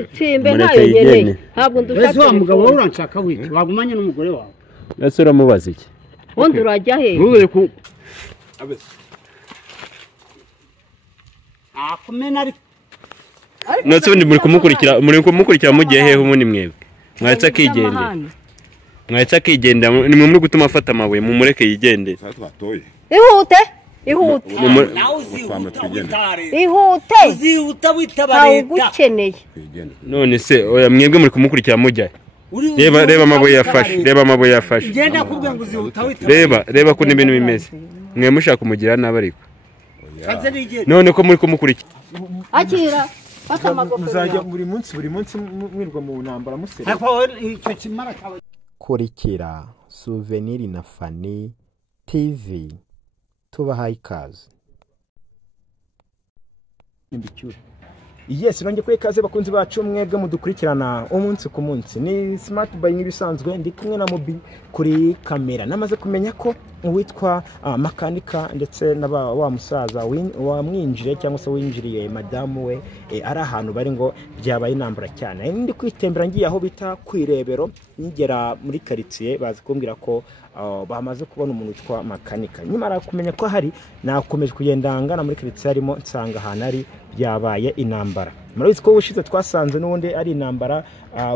itsimbe ntayo nkeneye ntabwo ndashaka wa mugabo wawe uranshaka wiki wagumanye n'umugore wawe ese uramubaza iki undi urajya he ubuye ku akumena ari nose ubundi muri kumukurikira mu gihe hehe ubundi mwebwe mwahetse akigenda nimwe muri gutuma afata amabuye mumureke yigende ihute uzihuta witabareta ugukeneye none se oya mwebwe muri kumukurikira mujya reba amabuye yafashe ngenda kubwe ngo uzihuta witabareta reba ko n'ibintu bimeze mwe mushaka kumugira nabi ariko none ko muri kumukurikira akira fata amagofero muzajya buri munsi mwirwa mu ntambara musera icyo kimara kurikira Souvenir na Fanny TV tubahaye ikaze. Yes, nonge kwe kaze bakunzi bacu mwebwe mudukurikirana umunsi ku munsi. Ni Smart Boy n'ibisanzwe ndi kumwe na Mobi kuri kamera. Namaze kumenya ko uwitwa makanika ndetse n'aba wa musaza wamwinjire cyangwa se winjiriye madamu we ari ahantu bari ngo byabaye intambara cyane. Ndi kwitembera ngiye aho bita kwirebero nigera muri quartier bazi kumbwira ko bamaze kubona umuntu witwa makanika. Nyimara kumenya ko hari nakomeje kugenda ngana muri quartier harimo nsanga ahantu ari byabaye intambara. Murabizi ko ubushize twasanze n'ubundi ari intambara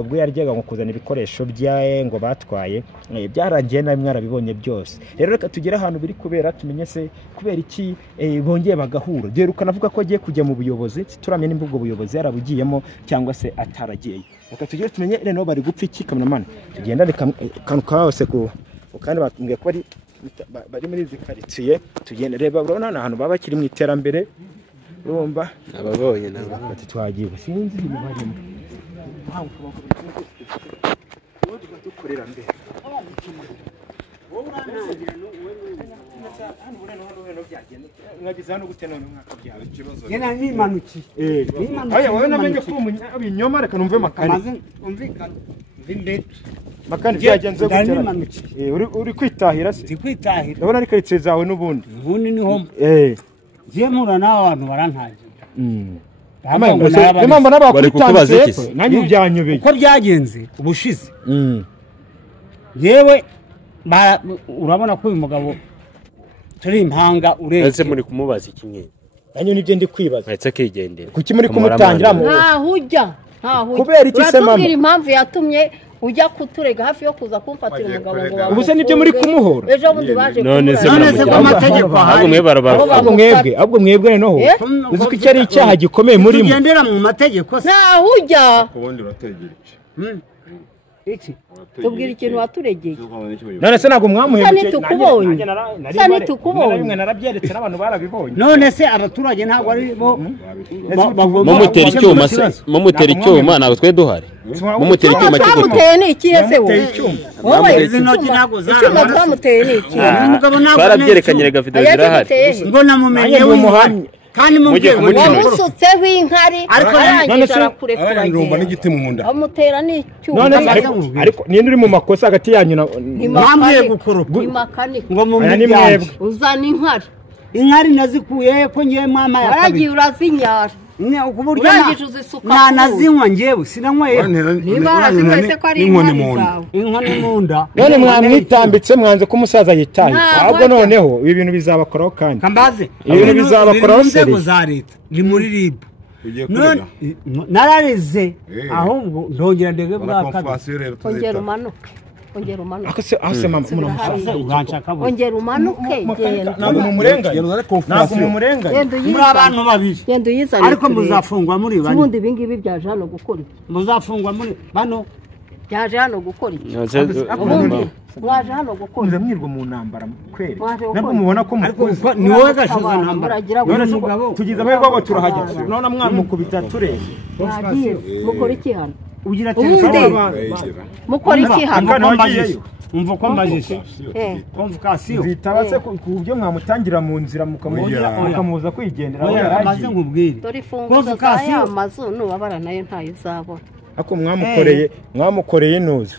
ubwo yaryaga ngo kuzana ibikoresho byaye ngo batwaye byarangiye na mwarabibonye byose. Rero reka tugere ahantu biri kubera tumenye se kubera iki bongeye bagahura. Dore ukanavuga ko agiye kujya mu buyobozi turamye n'imbubwo buyobozi yarabugiyemo cyangwa se ataragiye. Reka tugere tumenye reno bari gupfa iki kameraman. Tugenda kanuka hose ko kandi batumbwiye ko bari muri izi quartier tugenda reba urabona ahantu baba kiri mu iterambere urumva ababonye nabo ati twagiye sinzi ibintu barimo dukorera mbere mwagizano gute none mwaka byawe ikibazo ngena nimanuki aya wowe namenye ko ibinyoma reka numve makani umvikana vinde makani byagenze gutera uri kwitahira se kwitahira ndabona ari karitsiye zawe n'ubundi niho je mura n'abantu barantaje Nemamba n'abakwitanze nanjye byanyobeye uko byagenze ubushize yewe urabona ko uyu mugabo turi impanga uretse ese muri kumubaza ikimwe nanjye nibyo ndi kwibaza ahetse akigendera kuki muri kumutangira mu ntahujya kubera iki se mama impamvu yatumye ujya kuturega hafi yo kuza kumfatira umugabo ngo bamuhe ubuse nibyo muri kumuhora ejo bundi baje none se ko amategeko ahubwo mwebwe noneho uzi ko icyo ari icyaha gikomeye muri mwe tugendera mu mategeko se ntahujya ubundi urategereje iki tubwira ikintu waturegeye none se ntabwo mwamuhemukiye sani tukubonye bimwe narabyeretse n'abantu barabibonye none se abaturage ntabwo ari bo mumutera icyuma se mumutera icyuma ntabwo twe duhari mumutera icyuma cyo twamuteye ni iki ese wowe izi ntoki ntabwo icyuma twamuteye ni iki umugabo ntabwo barabyerekanye video zirahari ngo namumenye w'umuhamya kandi mubwiye ngo wamusutseho inkari arangije arakure kuragenda n'igiti mu munda amutera n'icyuma none ariko niyo uri mu makosa hagati yanyu mwambwiye gukoropa ngo mu mwebwe uzana inkari inkari nazikuye ko ngiye mwama ya kabiri urazinyara ukuburyo nazinywa ngewe sinanyweye niba warazinywese ko ari inkari zawe inkoni mu nda none mwamwitambitse mwanze ko umusaza yitaye ahubwo noneho ibi bintu bizabakoraho kandi kambaze ibi bintu bizabakoraho inzego za leta ni muri RIB narareze ahubwo ndongera ndege bwa kabiri ongera umanuke ongera umanuke ase mama ongera umanuke ntabwo mumurenganya muri abantu babiri genda uyizane ariko muzafungwa muri bane ubundi ibingibi byaje hano gukora iki muzafungwa muri bano byaje hano gukora iki ubundi mwaje hano gukora mwirwa mu ntambara kweri nabwo mubona ko mukuze ni wowe gashoza ntambara tugize amahirwe ngo turahageze none mwamukubita turebe mukora iki hano ugira mukora iki hano umva ko mbajije convocation bitabatse ku buryo mwamutangira mu nzira mukamuza kwigendera aho yaragiye nkubwire dore convocation amazu nubabara nayo ntayo uzabona ako mwamukoreye inuza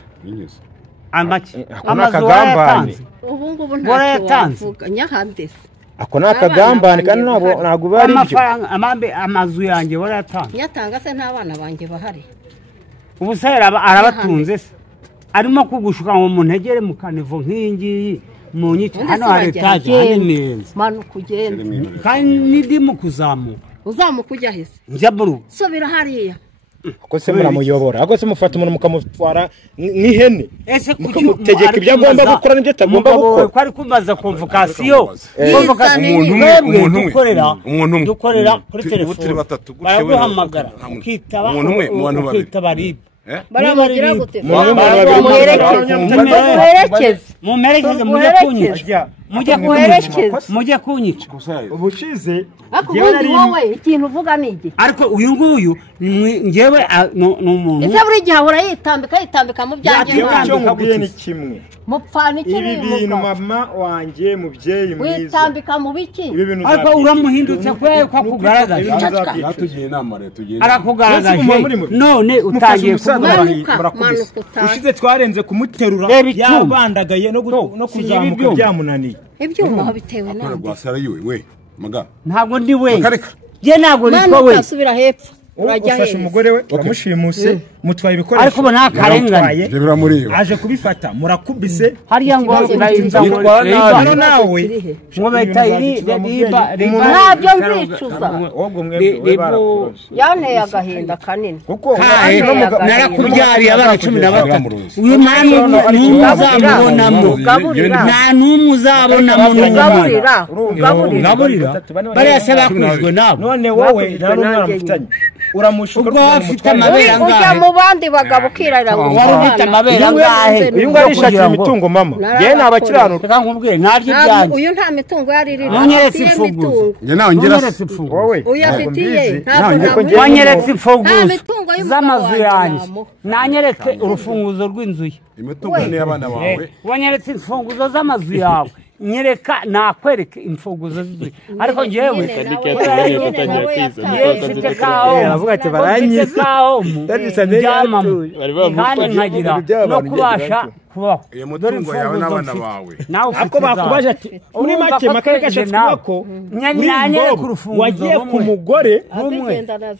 amaki amazu warayatanze ubu ngubu ntacyo wavuga nyahandese ako nakagambane kandi ntabwo bari byo amafaranga amazu yanjye waratanga yatanga se nta bana banjye bahari ubusera arabatunze se arimo kugushuka ngo muntegere mu kanivo nk'iyi ngiyi mu nyiki hano hari etaje hari neza manuka ugende kandi nidi mu kuzamuka uzamuka ujya hese njya buru subira hariya ako se muramuyobora ako se mufata umuntu mukamutwara nk'ihene ese mutegeka ibyo agomba gukora n'ibyo atagomba gukora ko ari kumaza convocation umuntu dukorera kuri telefone baraguhamagara ukitaba ukitaba ribe baramugira gute mumerekeze mujye kunyica ubushize akubundi wowe ikintu uvuga niki ariko uyu nguyu ngewe n'umuntu ese buri gihe ahora yitambika mu byanjye cyo mubwiye ni kimwe mupfana iki ibi bintu mama wanjye mubyeyi mwiza witambika mu biki ariko uramuhindutse kwe ko kugaragaje tugiye inama rero tugiye arakugaragaje none utangiye manuka ushize twarenze kumuterura yabandagaye no kuzamuka byamunaniye ibyuma aho bitewe nawe rwasara yiwe we maga ntabwo ndi we je ntabwo nitwa we manuka subira hepfo ufashe umugore we uramushimuse mutwaye ibikoresho ariko bo nta karengane aje kubifata murakubise hariya ngo urayinza ngo hano nawe ngo beta iri ntabyo nzicuza yanteye agahinda kanini kuko narakubyariye abana 13 uyu mwana n'umuzabonamo nta n'umwe uzabonamo ugaburira bariya se bakujwe nabo none wowe nta n'umwe aramufitanye uramushuka ubwo afite amabera ngahe ujya mu bandi bagabo kirarira ngo wari ufite amabera ngahe uyu ngo arishakira imitungo mama ye nabakiranuka reka nkubwire naryo byanjye uyu nta mitungo yaririra wanyeretse imfunguzo nge nawe ngira wowe uyafitiye wanyeretse imfunguzo z'amazu yanjye nanyeretse urufunguzo rw'inzu ye imitungo ni abana bawe wanyeretse imfunguzo z'amazu yawe nyereka nakwereke imfunguzo z'inzu ariko ngewe aravuga ati baranyise kandi nkagira no kubasha kubaho iyo mutungo yawe n'abana bawe ako bakubaje ati muri make makareka ashatse ko nyanyanyere ku rufunguzo wagiye ku mugore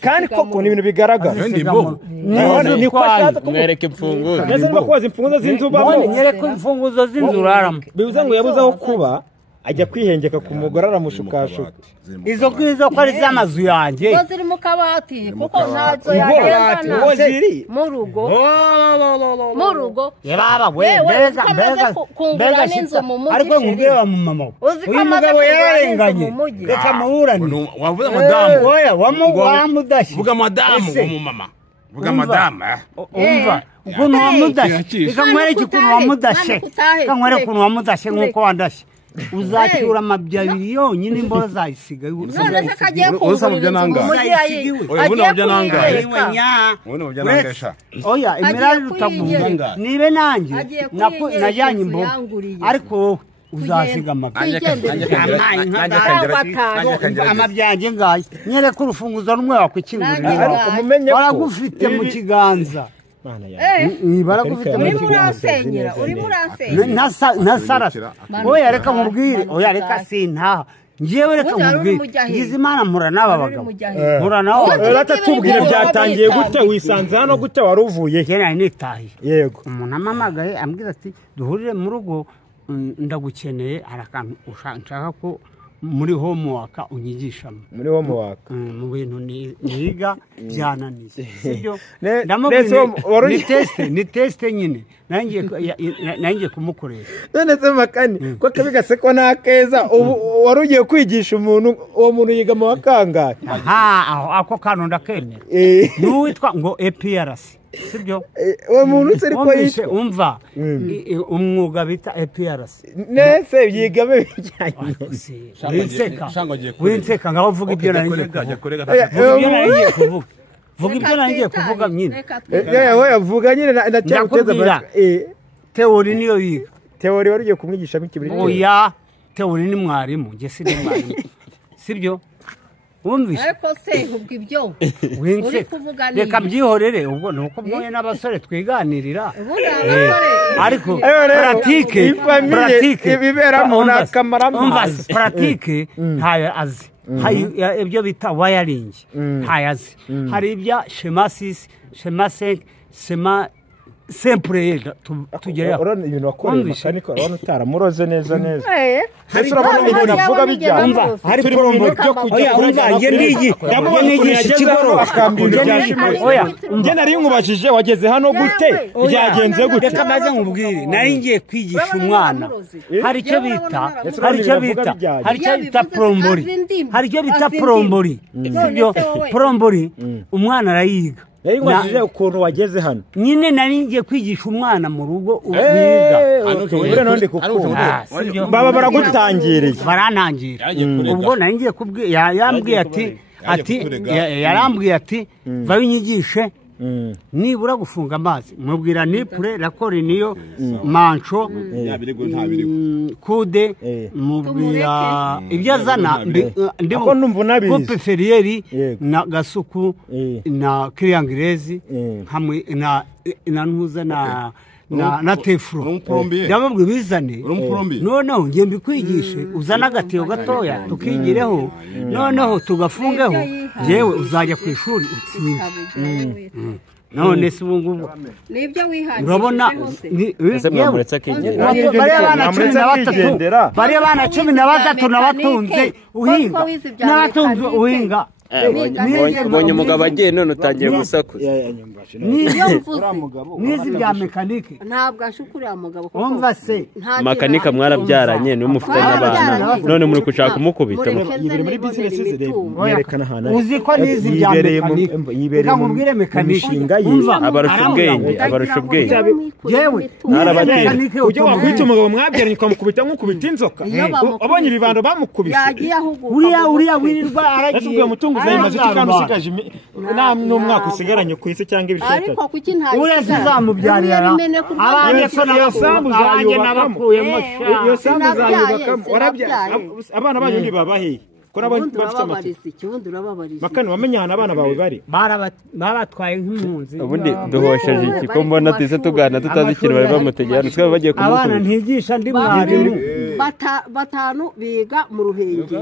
kandi koko ni ibintu bigaragara ni ko ashatse kumwereka imfunguzo ndetse no kubaza imfunguzo z'inzu bamo nyereka imfunguzo z'inzu uraramo bivuze ngo yabuze aho kuba ajya kwihengeka ku mugore aramushukashuka izo ngizo ko ari z'amazu yanjye ngo ziri mu kabati kuko ntazo yagendana mu rugo yaba we mbega n'inzu mu mujyi ariko nkubwira mu mama uyu mugabo yararenganye reka muhurane wavuze madamu oya wamudashye vuga madamu mu mama vuga madamu umva ukuntu wamudashye reka nkwereke ukuntu wamudashye reka nkwereke ukuntu wamudashye nk'uko wandashye uzacyura amabya abiri yonyine imboro zayisiga none se kagiye kugurira inzu mu mujyi oya imirari rutaguvuga nibe nanjye najyanye imboro ariko wowe uzasiga amabyanjye ngayo nyereka urufunguzo rumwe wakwikingurira waragufite mu kiganza urimo urasenyera ntasarasa oya reka mubwire oya reka sintaha ngewe reka mubwire ngize imana mpura n'aba bagabo mpura nabo batatubwire byatangiye gute wisanze hano gute wari uvuye kera nitahiye yego umuntu amamagaye ambwira ati duhurire mu rugo ndagukeneye hari akantu nshaka ko muri homework unyigishamo muri homework mu bintu niga byananiye sibyo ndamubwira ni test nyine nangiye kumukoresha none se makani ko kabigase ko nakeza wari ugiye kwigisha umuntu uwo muntu yiga mu wakangahe aha ako kantu ndakemera n'uwitwa ngo APRC sibyo uwo muntu se ariko yitwa umva umwuga bita APRC nese yiga bijyanye winseka ngaho vuga ibyo naringiye kuvuga vuga ibyo naringiye kuvuga nyine yewe yavuga nyine ndacyaguteza teori niyo yiga teori wari ugiye kumwigisha iki buri oya teori ni mwarimu nge si mwarimu sibyo wumvise ariko se ubwo ibyo winse uri kuvuga ni reka byihorere ubwo nuko mboye n'abasore twiganirira ubundi abasore ariko pratique ibibera mu nakamara umvase pratique ntayo azi ibyo bita wiring ntayo azi hari ibya schemasis schema sempre tugera urone ibintu wakoreye makanika urone utaramuroze neza hari ibintu avuga bijyana hari promo byo kujya kurya nigisha ikigoro oya nge nari nkubajije wageze hano gute byagenze gute reka maze nkubwire nari ngiye kwigisha umwana hari icyo bita plombori sibyo plombori umwana arayiga yari ngwajije ukuntu wageze hano nyine nari ngiye kwigisha umwana mu rugo wiga ure nonde kukumva baba baragutangiriye barantangira ubwo nari ngiye kubwira yarambwiye ati babinyigishe nibura gufunga amazi mubwira nipure rakori niyo mancho kude mubwira ibyo azana ndimo coupe ferrieri na gasuku na kriangrezi hamwe na ntuza na tefro ndababwe bizane noneho ngiye mbikwigishe uzana agateo gatoya tukigireho noneho tugafungeho yewe uzajya ku ishuri utsinde none se ubu ngubu nibyo wihangiye urabona bariya bana 13 nabatunze uhinga n'abatunze uhinga ubonye umugabo agiye none utangiye gusakuza nizi bya mekanike ntabwo ashukuriya mugabo umva se makanika mwarabyaranye niwe mufitanye abana none muri gushaka kumukubita muri business yerekana ahantu uzi ko nizi bya mekanike nkubwire mekanike abarusha ubwenge yewe narabateye ujye wakwita umugabo mwabyaranye ukamukubita nk'ukubita inzoka abonye ibibando bamukubise uriya wirirwa aragiye uzayimaze kandi usigaje n'umwaka usigaranye ku isi cyangwa ibishaka ariko kuki nta uretse uzamubyarira abanye ko n'abakuyemo iyo sambu uzayubakamo abana banyu ntibabahe makani wamenye ahantu abana bawe bari babatwaye nk'impunzi ubundi duhosheje iki ko mbona tuze tugana tutazi ikintu bari bamutegera twaba bagiye kumukubita abana ntigisha ndi mwarimu batanu biga mu Ruhengeri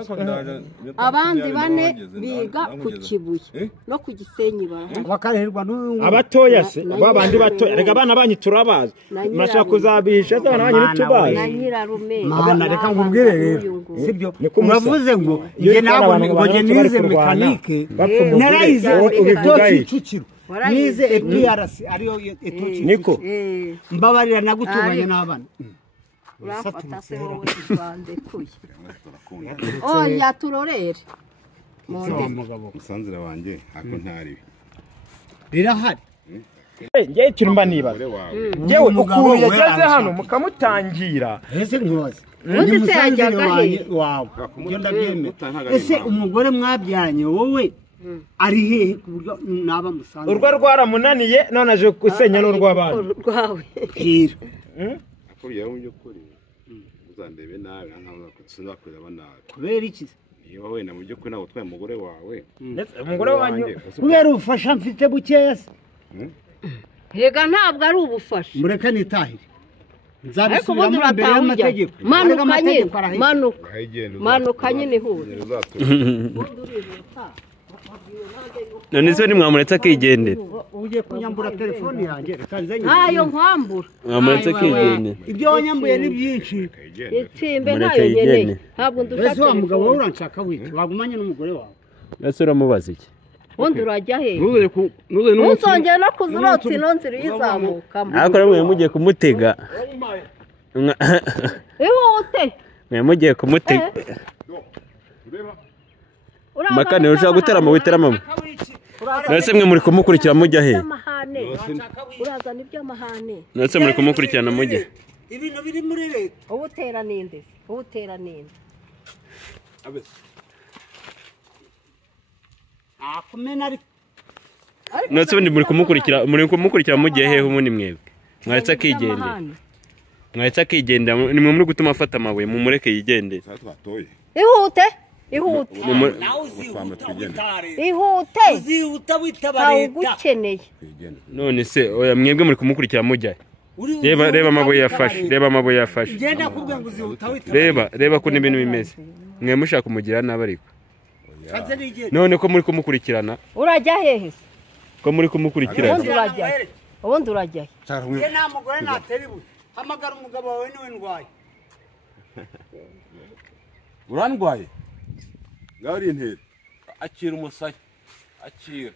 abandi 4 biga ku Kibuye no ku Gisenyi bakarehirwa n'uyu abatoya se babandi bato rega abana banyu turabaza mashaka kuzabisha abana banyu nitubaza mana reka ngubwire rero sibyo uravuze ngo nge nabo ngoje nize mekanike narayize Kicukiro nize EPRC ariyo etoki niko mbabarira nagutubanye n'abana urafata se wowe Rwanda kuye oya turorere musanzira wanjye ako ntari birahari ngiye kirumba nibaza ngewe ukuntu yageze hano mukamutangira ese nkibaza undi se yajyaga he wawe byo ndabyemera ese umugore mwabyaranye wowe ari hehe ku buryo naba musanze urwa rwaramunaniye none aje gusenya n'urw'abana rwawe hira akuriye mu by'ukuri uzandebe nawe nkaho kuzakureba nawe kubera iki niba wenda mu by'ukuri nawe utwaye umugore wawe umugore wanyu kubera ubufasha mfite bukeya se rega ntabwo ari ubufasha mureke nitahire nzabisubiramo imbere y'amategeko manuka nyine hura none se nimwamuretse akigendera ugiye kunyambura telefone yanjye reka nzenye ntayo nkwambura mwamuretse akigendera ibyo wanyambuye ni byinshi itsimbe ntayo nkeneye ntabwo ndusha ese wa mugabo wowe uranshaka wiki wagumanye n'umugore wawe ese uramubaza iki undi urajya he ntuzongere no kuza urota ino nzira uyizamukamo ariko rero mugiye kumutega ihute mugiye kumutega makane ushaka guterama witerama nase mwe muri kumukurikira mujya he urazana iby'amahane nase muri kumukurikirana mujya ibintu biri muri leta ubutera ninde akumena ari nase muri kumukurikira mujya he ubundi mwebwe mwaretse akigendera nimwe muri gutuma afata amabuye mumureke yigendere ihute ihute nawe uzihuta witare ihute uzihuta witaba leta ugukeneye none se oya mwebwe muri kumukurikira mujya reba amabuye yafashe reba amabuye yafashe ngenda kubwe ngo uzihuta witaba reba ko n'ibintu bimeze mwe mushaka kumugira nabi ariko none ko muri kumukurikirana urajya hehe ko muri kumukurikirana ubundi urajya he nta mugore natera ibuye hamagara umugabo wawe niwe ndwaye urandwaye ngaho uri intera akira umusaya akira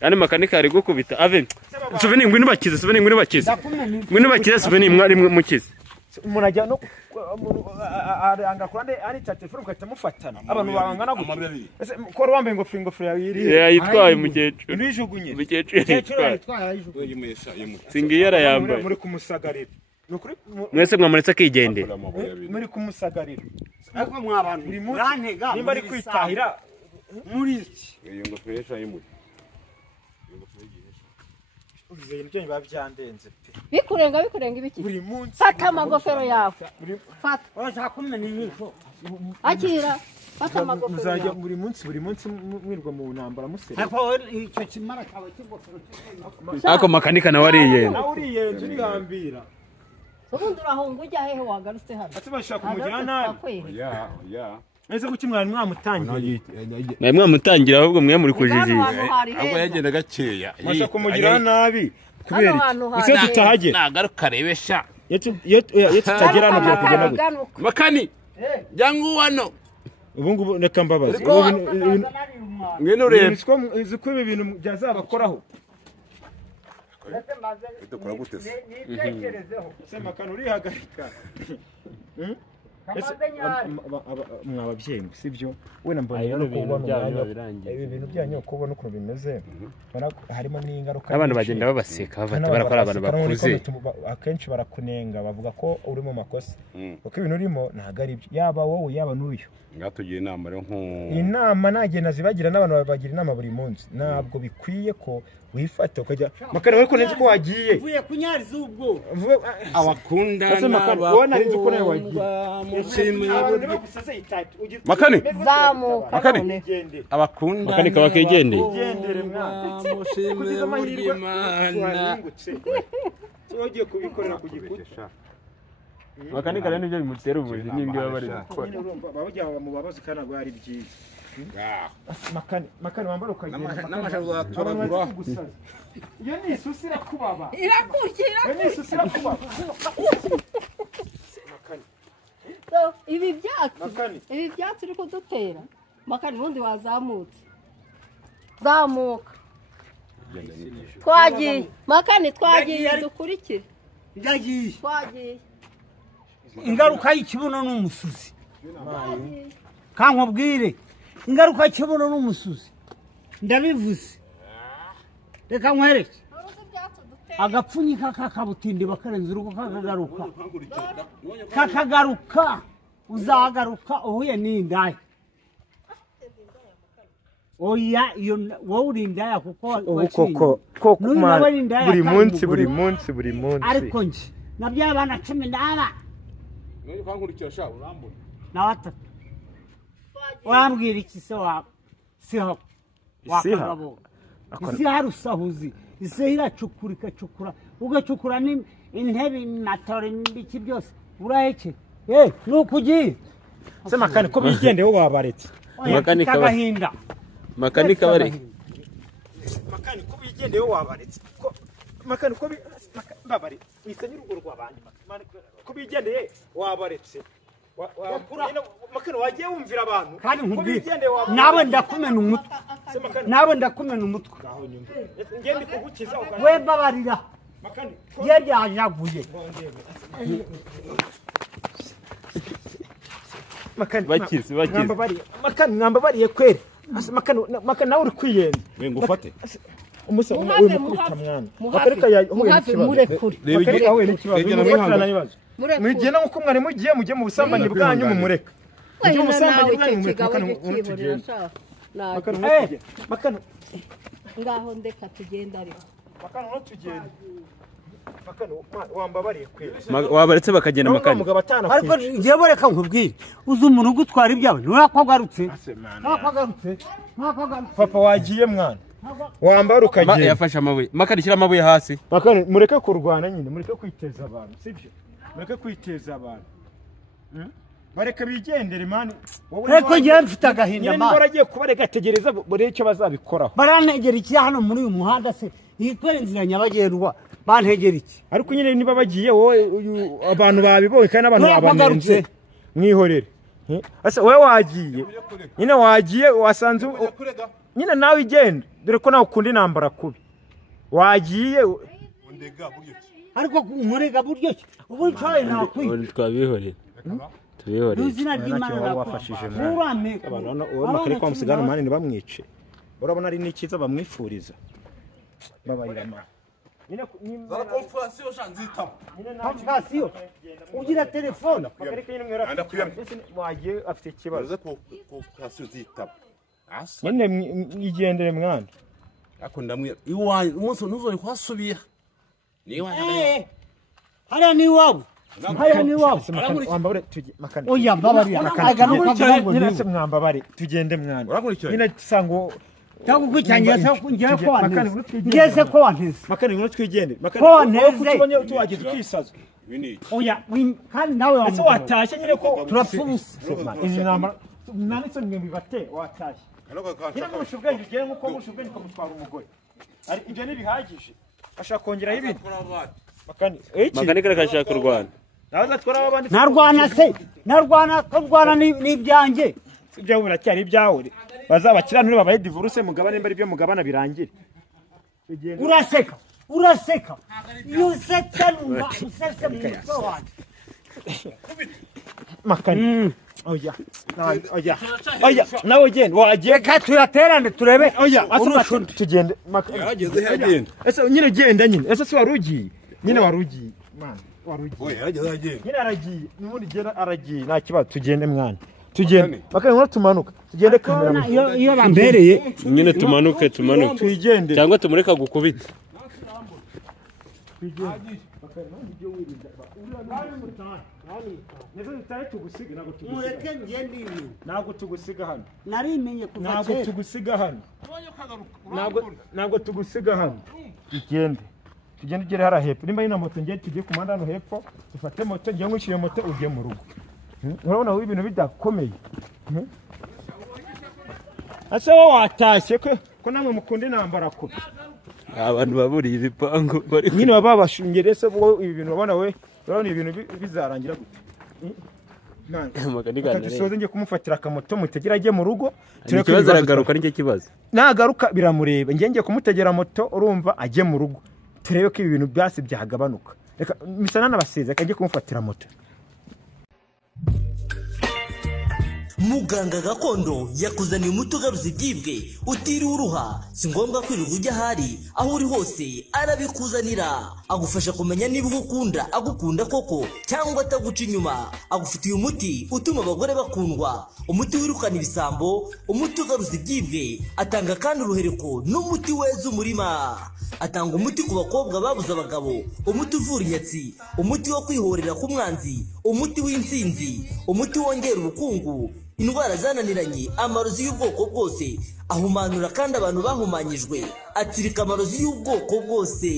yani makanika ari gukubita ave souvenir ngwino bakize ngwino bakize souvenir mwari mukize munajya no angakora ari telefone ukahita mufatana abantu bangana gutya ese ko wambaye ingofero yawe yitwaye umukecuru nijugunye umukecuru yitwaye singiyara yambaye muri kumusagarira mwese mwamuretse akigendera muri kumusagarira ariko mwabantu urantega nimba ari kwitahira muri iki iyo ngofero yesha yimuye uvuze ibintu byanyu babyandenze bikurenga ibiki buri munsi fata amagofero yawe fata urashaka kumena inyisho akira fata amagofero muzajya yawe buri munsi mwirwa mu ntambara musere ariko icyo kimara cyawe cy'ingofero ako makanika nawe ariyenze nawe uriyenze urihambira ubundi urahunga ujya hehe wagarutse hano ati bashaka kumujyana nabi ya ese kuki mwari mwamutangiye nawe mwamutangira ahubwo mwe muri kujijisha ahubwo yagenda gakeya mashaka kumugira nabi kubera ese tutahagera nagaruka rebesha iyo tutagera hano bya kugenda gute makani jangu wano ubu ngubu reka mbabaze ngene urebe izi ko ibi bintu byazabakoraho dukora gute se nitekerezeho sema kana urihagarika mwababyeyi sibyo we mbona ibi bintu byanyu uko ubona ukuntu bimeze harimo n'ingaruka abantu bagenda babaseka bafata barakora abantu bakuze akenshi barakunenga bavuga ko uri mu makosa kuko ibintu urimo ntago ari byo yaba wowe yaba n'uyu ngatugiye inama rero inama nagenda zibagira n'abantu bagira inama buri munsi ntabwo bikwiye ko wifata ukajya makana we ko nzi ko wagiye uvuye kunyariza ubwo abakunda n'abana nzi ko nawe wagiye makani zamuka makani abakunda makanika bakigende gendere mwana mushimire Imana tugiye kubikorera ku gikuta makanika rero nibyo bimutera ubuzi n'indi baba bari gukora babujya mu babazi kana ngo ari byiza makani wambara ukagenda n'amashaza turagura iyo ni isusi irakubaba irakurikira iyo ni isusi irakubaba ibi byatsi uri kudutera makani ubundi wazamutse zamuka twagiye makani twagiye dukurikire ndagiye twagiye ingaruka y'ikibuno n'umusuzi kankubwire ingaruka y'ikibuno n'umusuzi ndabivuze reka nkwereke agapfunyika kakabutindi bakarenza urugo kakagaruka uzagaruka uhuye n'indaya oya iyo wowe uri indaya kuko koko buri munsi ariko nje na by'abana 10 na batatu wambwira iki se wa siho wakagabo isi harusahuzi isi iracukura ugacukura intebe matore n'ibiki byose uraheke nukugiye se makani ko bigendewe wabaretse makanika bari makani ko bigendewe wabaretse makani ko babari wisanye urugo rw'abandi ko bigendeye wabaretse makani wagiye wumvira abantu kandi nkubwire nawe ndakumena umutwe ngende kugukiza we babarira yari yajaguye makani mwambabariye kweri makani nawe uri kwiyenza ngufate umusa uyu mukubita mwana bakareka yahuye n'ikibazo mugenda nkuko mwari mugiye mu busambanyi bwanyu mu mureka mujye mu busambanyi bwanyu mu mureka ngaho ndeka tugenda ariko makani no tugenda wambabariye kwera wabaretse bakagenda makani ariko ngiye boreka nkubwire uzi umuntu ugutwara ibyawe ntakwagarutse papa wagiye mwana wambara ukagenda yafashe amabuye makani shyira amabuye hasi makani mureke kurwana nyine mureke kwiteza abantu sibyo mureke kwiteza abantu bareka bigendere mani ariko ngiye mfite agahinda mani baragiye kubareka tegereza bore icyo bazabikoraho barantegera iki hano muri uyu muhanda se yitwere inzira nyabagendwa bantegera iki ariko nyine niba bagiye wowe abantu babibonye kandi n'abantu babanenze mwihorere asa wowe wagiye nyine wagiye wasanze nyine nawe igenda dore ko nawe ukunda intambara kubi wagiye ariko nkurega buryo ki ubu cyaye nta kwiye twabihorera tubihorera uzina ry'Imana wafashije mwana abantu uwo makare kwa musigano mani ntibamwice urabona ari n'ikiza bamwifuriza babarira mwana zara konferansiyo shanzitamo konferansiyo ugira telefone wagiye afite ikibazo za konferansiyo zitamo nyine igendere mwana ako ndamwe iwaye umunsi ntuzore kwasubira niwaye hariya ni iwawe hariya ni iwawe wambabare makani oya mbabarira nyine mwambabare tugende mwana nyine sango cyangwa kwitangira se ngiye ko wanteze ngeze ko wanteze makani ngo twigende ko wanteze tubonye tuwagize twisaza oya kandi nawe watashye nyine ko turapfubusa izi namba nanitse mwembi bate watashye nyine mushu ubwenge ugiye nkuko mushu ubwenge ukamutwara umugore ari ibyo ntibihagije ashaka kongeraho ibindi makani karashaka kurwana narwana se narwana n'ibyanjye ibyawe biracyari ibyawe bazabakiranure babaye divorce mugabane mbari byo mugabana birangire uraseka yusetse numva usetse mu mutwe wanjye makani oya nawe genda wagiye reka tuyaterane turebe tugende makani yarageze yagenda ese nyine genda nyine ese si warugiye nyine warugiye mwana warugiye oya yarageze yagenda nyine aragiye n'ubundi gera aragiye nta kibazo tugende mwana tugende makani ngo tumanuka tugende kamera iyo bambereye nyine tumanuke tugende cyangwa tumureka gukubita ntabwo tugusiga hano narimenye kuva kera ntabwo tugusiga hano tugende ugere hariya hepfo nimba yino moto ngiye tugiye ku muhanda hano hepfo dufate moto ngiye nkwishyuye moto ugiye mu rugo urabona aho ibintu bidakomeye ase wowe watashye ko namwe mukunda intambara kubi abantu baburiye ibipangu nyine baba babashungere se ibi bintu babona we urabona ibintu bizarangira gute tusoze ngiye kumufatira akamoto mutegera ajye mu rugo ikibazo aragaruka nicyo kibazo nagaruka biramureba ngiye kumutegera moto urumva ajye mu rugo turebe ko ibi bintu byase byagabanuka reka misana n'abasize akajye kumufatira moto Muganga gakondo yakuzaniye umuti ugaruza ibyibwe utiriwe uruha si ngombwa kwirirwa ujya ahari aho uri hose arabikuzanira agufasha kumenya niba ugukunda agukunda koko cyangwa ataguca inyuma agufitiye umuti utuma abagore bakundwa umuti wirukana ibisambo umuti ugaruza ibyibwe atanga kandi uruhereko n'umuti weza umurima atanga umuti ku bakobwa babuze abagabo umuti uvura inyatsi umuti wo kwihorera ku mwanzi umuti w'insinzi umuti wongera ubukungu indwara zananiranye amarozi y'ubwoko bwose ahumanura kandi abantu bahumanyijwe atsirika amarozi y'ubwoko bwose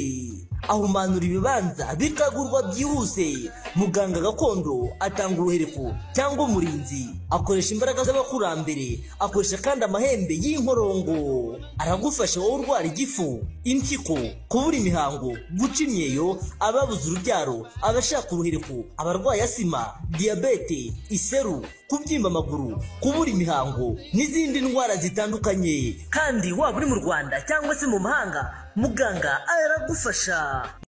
ahumanura ibibanza bikagurwa byihuse muganga gakondo atanga uruhereko cyangwa umurinzi akoresha imbaraga z'abakurambere akoresha kandi amahembe y'inkorongo aragufasha wowe urwara igifu impyiko kubura imihango guca imyeyo ababuze urubyaro abashaka uruhereko abarwaye asima diyabete iseru kubyimba amaguru kubura imihango n'izindi ndwara zitandukanye kandi waba uri mu Rwanda cyangwa se mu mahanga muganga aragufasha